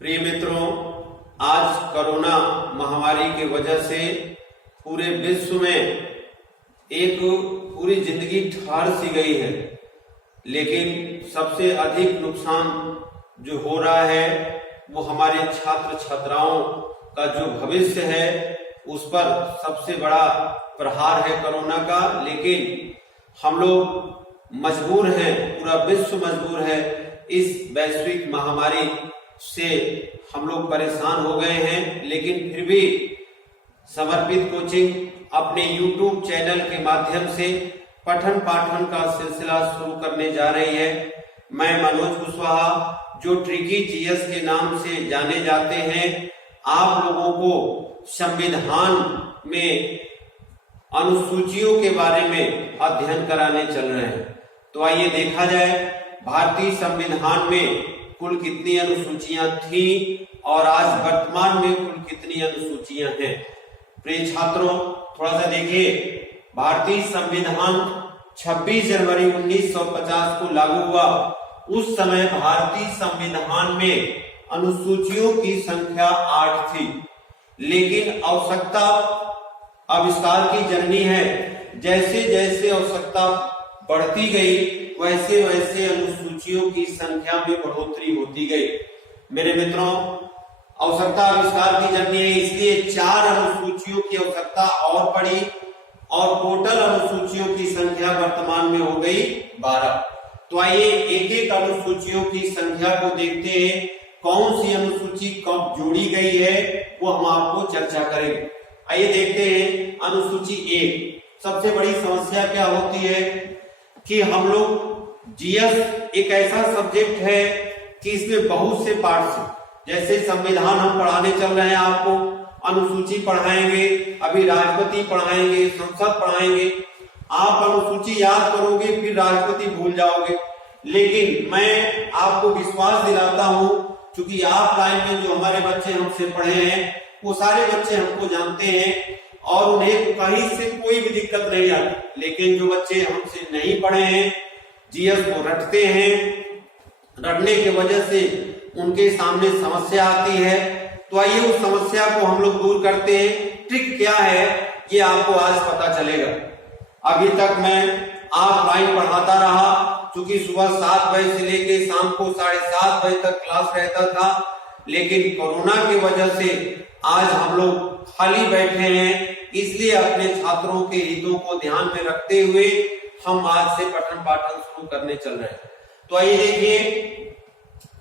प्रिय मित्रों, आज कोरोना महामारी की वजह से पूरे विश्व में एक पूरी जिंदगी ठहर सी गई है। लेकिन सबसे अधिक नुकसान जो हो रहा है वो हमारे छात्र छात्राओं का जो भविष्य है उस पर सबसे बड़ा प्रहार है कोरोना का। लेकिन हम लोग मजबूर हैं, पूरा विश्व मजबूर है। इस वैश्विक महामारी से हम लोग परेशान हो गए हैं, लेकिन फिर भी समर्पित कोचिंग अपने YouTube चैनल के माध्यम से पठन पाठन का सिलसिला शुरू करने जा रही है। मैं मनोज कुशवाहा, जो ट्रिकी जीएस के नाम से जाने जाते हैं, आप लोगों को संविधान में अनुसूचियों के बारे में अध्ययन कराने चल रहे हैं। तो आइए देखा जाए भारतीय संविधान में कुल कितनी अनुसूचियां थी और आज वर्तमान में कुल कितनी अनुसूचियां हैं। प्रिय छात्रों, थोड़ा सा देखिए, भारतीय संविधान 26 जनवरी 1950 को लागू हुआ। उस समय भारतीय संविधान में अनुसूचियों की संख्या 8 थी, लेकिन आवश्यकता आविष्कार की जननी है। जैसे जैसे आवश्यकता बढ़ती गई वैसे वैसे अनुसूचियों की संख्या में बढ़ोतरी होती गई। मेरे मित्रों, आवश्यकता आविष्कार की जननी है, इसलिए 4 अनुसूचियों की आवश्यकता और पड़ी और टोटल अनुसूचियों की संख्या वर्तमान में हो गई 12। तो आइए एक एक अनुसूचियों की संख्या को देखते हैं। कौन सी अनुसूची कब जोड़ी गई है वो हम आपको चर्चा करेंगे। आइए देखते हैं अनुसूची 1। सबसे बड़ी समस्या क्या होती है कि हम लोग जीएस एक ऐसा सब्जेक्ट है कि इसमें बहुत से पार्ट्स हैं। जैसे संविधान हम पढ़ाने चल रहे हैं, आपको अनुसूची पढ़ाएंगे, अभी राष्ट्रपति पढ़ाएंगे, संसद पढ़ाएंगे। आप अनुसूची याद करोगे फिर राष्ट्रपति भूल जाओगे। लेकिन मैं आपको विश्वास दिलाता हूं, क्योंकि आप लाइन में जो हमारे बच्चे हमसे पढ़े हैं वो सारे बच्चे हमको जानते हैं और उन्हें कहीं से कोई भी दिक्कत नहीं आती। लेकिन जो बच्चे हमसे नहीं पढ़े हैं, जीएस को रटते हैं, रटने की वजह से उनके सामने समस्या आती है। तो आइए उस समस्या को हम लोग दूर करते हैं। ट्रिक क्या है ये आपको आज पता चलेगा। अभी तक मैं ऑफलाइन पढ़ाता रहा, क्योंकि सुबह 7 बजे से लेके शाम को 7:30 बजे तक क्लास रहता था। लेकिन कोरोना की वजह से आज हम लोग खाली बैठे हैं, इसलिए अपने छात्रों के हितों को ध्यान में रखते हुए हम आज से पठन पाठन शुरू करने चल रहे हैं। तो आइए देखिए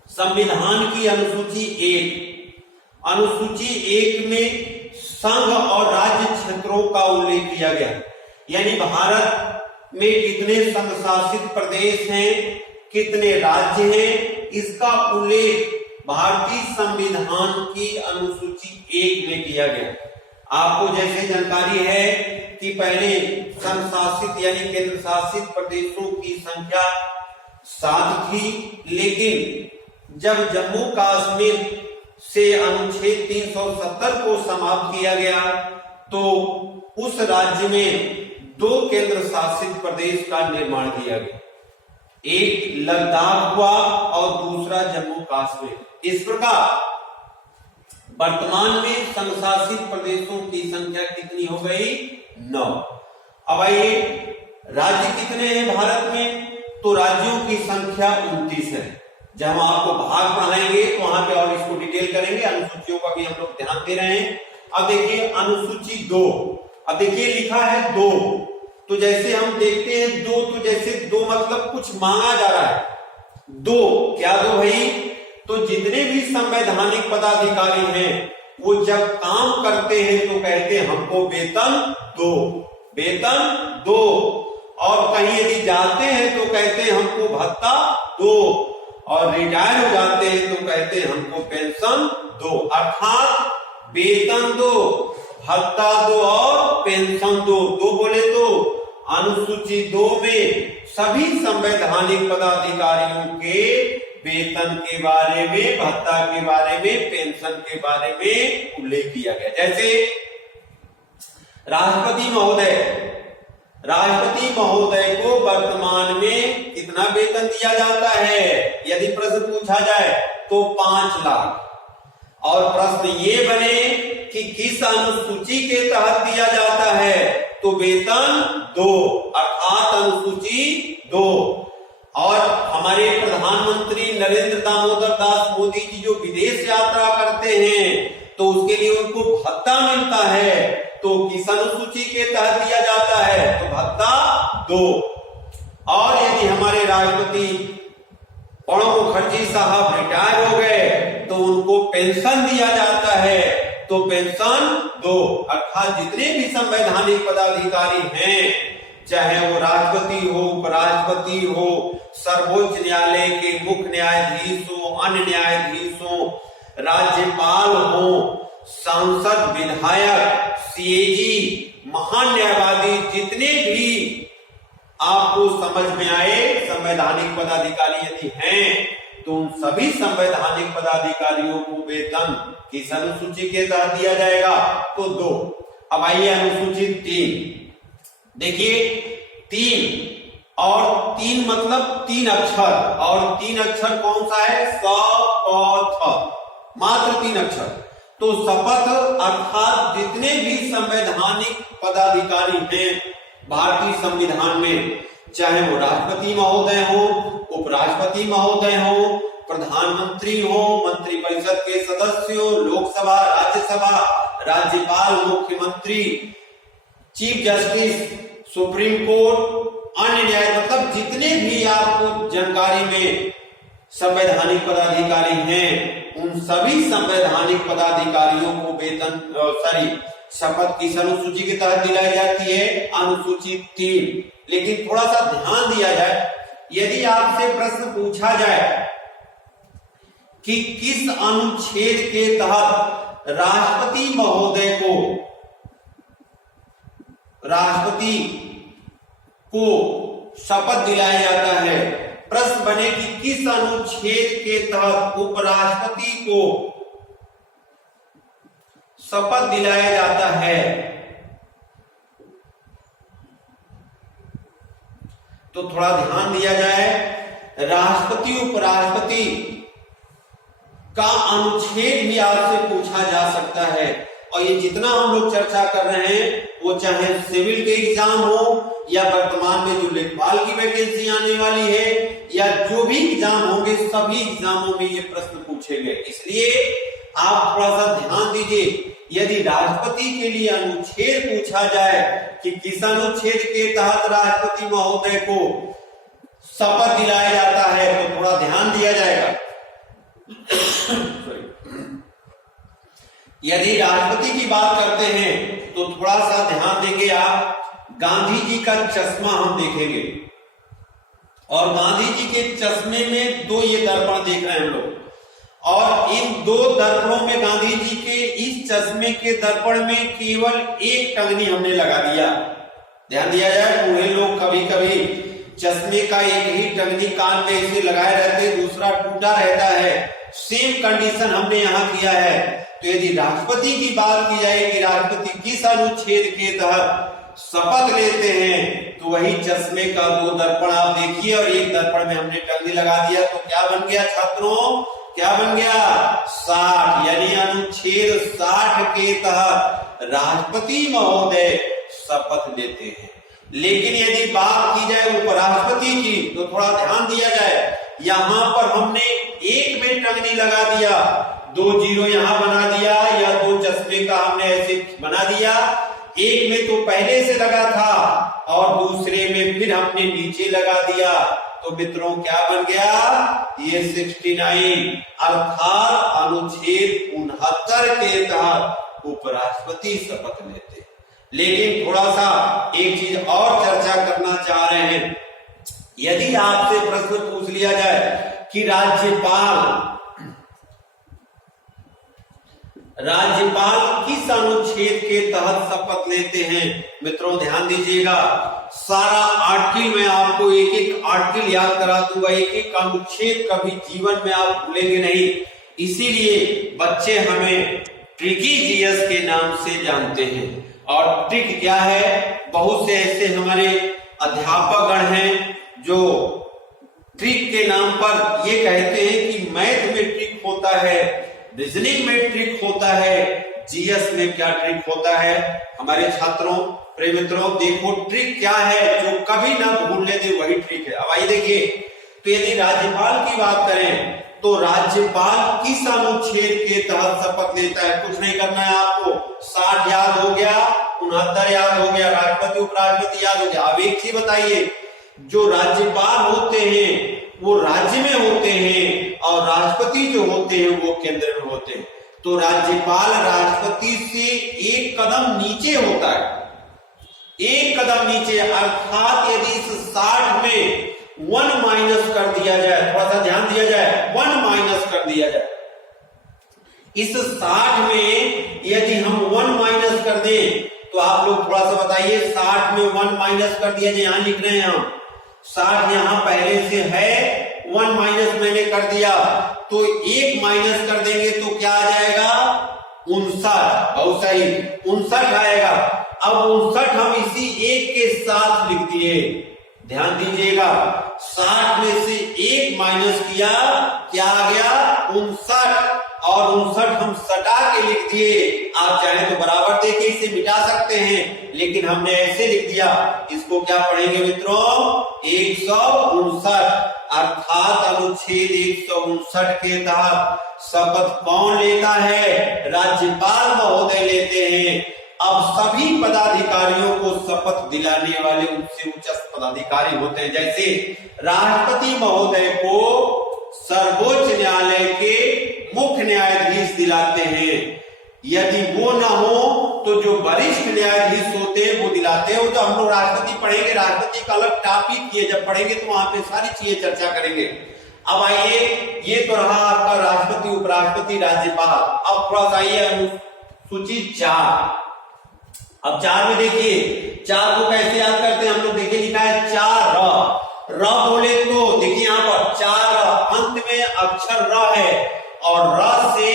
संविधान की अनुसूची 1। अनुसूची 1 में संघ और राज्य क्षेत्रों का उल्लेख किया गया, यानी भारत में कितने संघ शासित प्रदेश हैं, कितने राज्य हैं, इसका उल्लेख भारतीय संविधान की अनुसूची 1 में किया गया। आपको जैसे जानकारी है कि पहले संघ शासित यानी केंद्र शासित प्रदेशों की संख्या 7 थी, लेकिन जब जम्मू कश्मीर से अनुच्छेद 370 को समाप्त किया गया तो उस राज्य में 2 केंद्र शासित प्रदेश का निर्माण किया गया। एक लद्दाख हुआ और दूसरा जम्मू कश्मीर। इस प्रकार वर्तमान में संघ शासित प्रदेशों की संख्या कितनी हो गई? 9। अब आइए राज्य कितने हैं भारत में? तो राज्यों की संख्या 29 है। जब हम आपको भाग पढ़ाएंगे तो वहां पे और इसको डिटेल करेंगे। अनुसूचियों का भी हम लोग ध्यान दे रहे हैं। अब देखिए अनुसूची 2। अब देखिए लिखा है 2, तो जैसे हम देखते हैं 2, तो जैसे 2 मतलब कुछ मांगा जा रहा है। 2 क्या दो भाई? तो जितने भी संवैधानिक पदाधिकारी हैं वो जब काम करते हैं तो कहते हैं हमको वेतन दो, वेतन दो, और कहीं यदि जाते हैं तो कहते हैं हमको भत्ता दो, और रिटायर हो जाते हैं तो कहते हैं हमको पेंशन दो। अर्थात वेतन दो, भत्ता दो और पेंशन दो। 2 बोले तो अनुसूची 2 में सभी संवैधानिक पदाधिकारियों के वेतन के बारे में, भत्ता के बारे में, पेंशन के बारे में उल्लेख किया गया। जैसे राष्ट्रपति महोदय को वर्तमान में कितना वेतन दिया जाता है? यदि प्रश्न पूछा जाए तो 5 लाख। और प्रश्न ये बने कि किस अनुसूची के तहत दिया जाता है, तो वेतन 2 अर्थात अनुसूची 2। और हमारे प्रधानमंत्री नरेंद्र दामोदर दास मोदी जी जो विदेश यात्रा करते हैं तो उसके लिए उनको भत्ता मिलता है, तो किस अनुसूची के तहत दिया जाता है, तो भत्ता 2। और यदि हमारे राष्ट्रपति प्रणब मुखर्जी साहब रिटायर हो गए तो उनको पेंशन दिया जाता है, तो पेंशन 2 अर्थात जितने भी संवैधानिक पदाधिकारी हैं, चाहे वो राष्ट्रपति हो, उपराष्ट्रपति हो, सर्वोच्च न्यायालय के मुख्य न्यायाधीश हो, अन्य न्यायाधीश हो, राज्यपाल हो, सांसद, विधायक, सीएजी, महान न्यायवादी, जितने भी आपको समझ में आए संवैधानिक पदाधिकारी यदि हैं, तो उन सभी संवैधानिक पदाधिकारियों को वेतन किस अनुसूची के तहत दिया जाएगा, तो 2। अब आइए अनुसूची 3। देखिए 3 और 3 मतलब 3 अक्षर, और 3 अक्षर कौन सा है, शपथ, मात्र 3 अक्षर। तो शपथ अर्थात जितने भी संवैधानिक पदाधिकारी हैं भारतीय संविधान में, चाहे वो राष्ट्रपति महोदय हो, उपराष्ट्रपति महोदय हो, प्रधानमंत्री हो, मंत्रिपरिषद के सदस्य हो, लोकसभा, राज्यसभा, राज्यपाल, मुख्यमंत्री, चीफ जस्टिस, सुप्रीम कोर्ट, अन्य न्याय, मतलब जितने भी आपको जानकारी में संवैधानिक पदाधिकारी हैं, उन सभी संवैधानिक पदाधिकारियों को वेतन शपथ किस अनुसूची के तहत दिलाई जाती है, अनुसूची 3। लेकिन थोड़ा सा ध्यान दिया जाए, यदि आपसे प्रश्न पूछा जाए कि किस अनुच्छेद के तहत राष्ट्रपति महोदय को शपथ दिलाया जाता है, प्रश्न बने कि किस अनुच्छेद के तहत उपराष्ट्रपति को शपथ दिलाया जाता है, तो थोड़ा ध्यान दिया जाए। राष्ट्रपति उपराष्ट्रपति का अनुच्छेद भी आपसे पूछा जा सकता है, और ये जितना हम लोग चर्चा कर रहे हैं वो चाहे सिविल के एग्जाम हो, या वर्तमान में जो लेखपाल की वैकेंसी आने वाली है, या जो भी एग्जाम होंगे, सभी एग्जामों में ये प्रश्न पूछे गए। इसलिए आप थोड़ा सा ध्यान दीजिए, यदि राष्ट्रपति के लिए अनुच्छेद पूछा जाए कि किस अनुच्छेद के तहत राष्ट्रपति महोदय को शपथ दिलाया जाता है, तो थोड़ा ध्यान दिया जाएगा। यदि राष्ट्रपति की बात करते हैं तो थोड़ा सा ध्यान देंगे आप, गांधी जी का चश्मा हम देखेंगे, और गांधी जी के चश्मे में 2 ये दर्पण देख रहे हैं हम लोग, और इन 2 दर्पणों में गांधी जी के इस चश्मे के दर्पण में केवल एक टंगनी हमने लगा दिया। ध्यान दिया जाए, बूढ़े लोग कभी कभी चश्मे का एक ही टंगनी कान में इसे लगाए रहते, दूसरा टूटा रहता है, सेम कंडीशन हमने यहाँ किया है। तो यदि राष्ट्रपति की बात की जाए कि राष्ट्रपति किस अनुच्छेद के तहत शपथ लेते हैं, तो वही चश्मे का 2 दर्पण आप देखिए, और एक दर्पण में हमने टंगनी लगा दिया, तो क्या बन गया छात्रों, क्या बन गया, 60, यानी अनुच्छेद 60 के तहत राष्ट्रपति महोदय शपथ लेते हैं। लेकिन यदि बात की जाए उपराष्ट्रपति की, तो थोड़ा ध्यान दिया जाए, यहाँ पर हमने एक में टंगनी लगा दिया, 2 जीरो यहाँ बना दिया, या 2 चश्मे का हमने ऐसे बना दिया, एक में तो पहले से लगा था और दूसरे में फिर हमने नीचे लगा दिया, तो मित्रों क्या बन गया, ये 69 अर्थात अनुच्छेद 69 के तहत उपराष्ट्रपति शपथ लेते। लेकिन थोड़ा सा एक चीज और चर्चा करना चाह रहे हैं, यदि आपसे प्रश्न पूछ लिया जाए कि राज्यपाल किस अनुच्छेद के तहत शपथ लेते हैं, मित्रों ध्यान दीजिएगा, सारा आर्टिकल मैं आपको एक एक आर्टिकल याद करा दूंगा, एक एक अनुच्छेद कभी जीवन में आप भूलेंगे नहीं। इसीलिए बच्चे हमें ट्रिकी जीएस के नाम से जानते हैं। और ट्रिक क्या है, बहुत से ऐसे हमारे अध्यापक गण हैं जो ट्रिक के नाम पर ये कहते हैं कि मैथ में ट्रिक होता है, रीजनिंग में ट्रिक होता है, जीएस में क्या ट्रिक होता है हमारे छात्रों, प्रिय मित्रों, देखो ट्रिक क्या है जो कभी ना भूलने दे, वही ट्रिक है। अब आइए देखिए, तो यदि राज्यपाल की बात करें तो राज्यपाल किस अनुच्छेद के तहत शपथ लेता है? कुछ नहीं करना है आपको, 60 याद हो गया, 69 याद हो गया, राष्ट्रपति उपराष्ट्रपति याद हो गया। अब एक चीज बताइए, जो राज्यपाल होते हैं वो राज्य में होते हैं और राष्ट्रपति जो होते हैं वो केंद्र में होते हैं। तो राज्यपाल राष्ट्रपति से एक कदम नीचे होता है, एक कदम नीचे, अर्थात यदि इस 60 में 1 माइनस कर दिया जाए, थोड़ा सा ध्यान दिया जाए, 1 माइनस कर दिया जाए, इस 60 में यदि हम 1 माइनस कर दें तो आप लोग थोड़ा सा बताइए, 60 में 1 माइनस कर दिया जाए, यहां लिख रहे हैं हम 60 यहां पहले से है, 1 माइनस मैंने कर दिया, तो 1 माइनस कर देंगे तो क्या आ जाएगा? 59, बहुत सही, 59 आएगा। अब 59 हम इसी एक के साथ लिख दिए, ध्यान दीजिएगा, 60 में से 1 माइनस किया, क्या आ गया? 59, और 59 हम सटा के लिख दिए। आप चाहे तो बराबर देके इसे मिटा सकते हैं, लेकिन हमने ऐसे लिख दिया। इसको क्या पढ़ेंगे मित्रों? 159, अर्थात अनुच्छेद 159 के तहत शपथ कौन लेता है? राज्यपाल महोदय लेते हैं। अब सभी पदाधिकारियों को शपथ दिलाने वाले उनसे उच्च पदाधिकारी होते हैं, जैसे राष्ट्रपति महोदय को सर्वोच्च न्यायालय के मुख्य न्यायाधीश दिलाते हैं। यदि वो ना हो तो जो वरिष्ठ न्यायाधीश होते हैं वो दिलाते हैं। वो तो हम लोग राष्ट्रपति पढ़ेंगे, राष्ट्रपति का अलग टॉपिक किए, जब पढ़ेंगे तो वहां पे सारी चीजें चर्चा करेंगे। अब आइए, ये तो रहा आपका राष्ट्रपति उपराष्ट्रपति राज्यपाल। अब थोड़ा सा आइए अनुसूची 4। अब 4 में देखिए, 4 को कैसे याद करते हैं हम लोग? देखिए लिखा है 4 र बोले तो देखिए यहाँ पर 4 अंत में अक्षर र है, और र से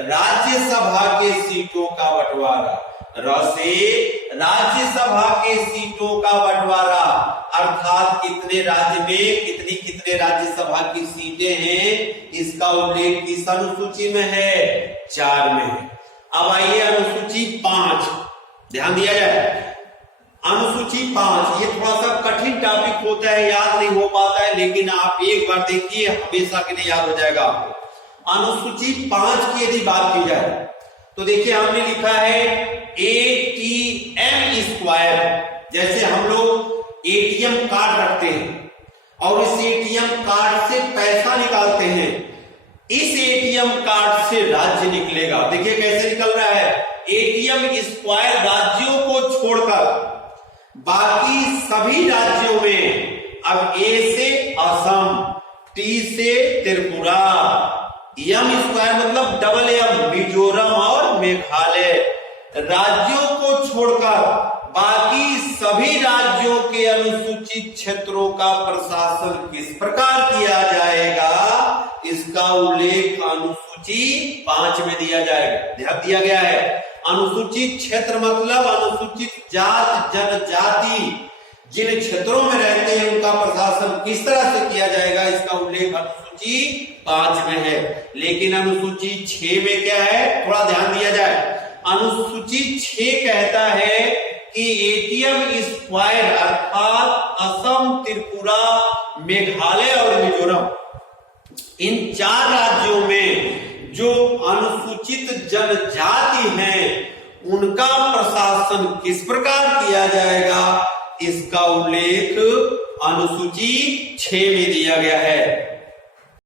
राज्यसभा के सीटों का बंटवारा, र से राज्यसभा के सीटों का बंटवारा, अर्थात कितने राज्य में कितनी कितने राज्यसभा की सीटें हैं, इसका उल्लेख किस अनुसूची में है? 4 में है। अब आइए अनुसूची 5, ध्यान दिया जाए, अनुसूची 5, ये थोड़ा सा कठिन टॉपिक होता है, याद नहीं हो पाता है, लेकिन आप एक बार देखिए, हमेशा के लिए याद हो जाएगा आपको। अनुसूची 5 की यदि बात की जाए तो देखिए हमने लिखा है ATM स्क्वायर। जैसे हम लोग ATM कार्ड रखते हैं और इस ATM कार्ड से पैसा निकालते हैं, इस ATM कार्ड से राज्य निकलेगा। देखिए कैसे निकल रहा है, ATM स्क्वायर राज्यों को छोड़कर बाकी सभी राज्यों में, अब A से असम, T से त्रिपुरा, M स्क्वायर मतलब डबल M, मिजोरम और मेघालय, राज्यों को छोड़कर बाकी सभी राज्यों के अनुसूचित क्षेत्रों का प्रशासन किस प्रकार किया जाएगा, इसका उल्लेख अनुसूची 5 में दिया जाएगा, ध्यान दिया गया है। अनुसूचित क्षेत्र मतलब अनुसूचित जात जनजाति जिन क्षेत्रों में रहते हैं उनका प्रशासन किस तरह से किया जाएगा, इसका उल्लेख अनुसूची 5 में है। लेकिन अनुसूची 6 में क्या है, थोड़ा ध्यान दिया जाए। अनुसूची 6 कहता है कि ATM स्क्वायर अर्थात असम, त्रिपुरा, मेघालय और मिजोरम, इन 4 राज्यों में जो अनुसूचित जनजाति हैं उनका प्रशासन किस प्रकार किया जाएगा, इसका उल्लेख अनुसूची 6 में दिया गया है।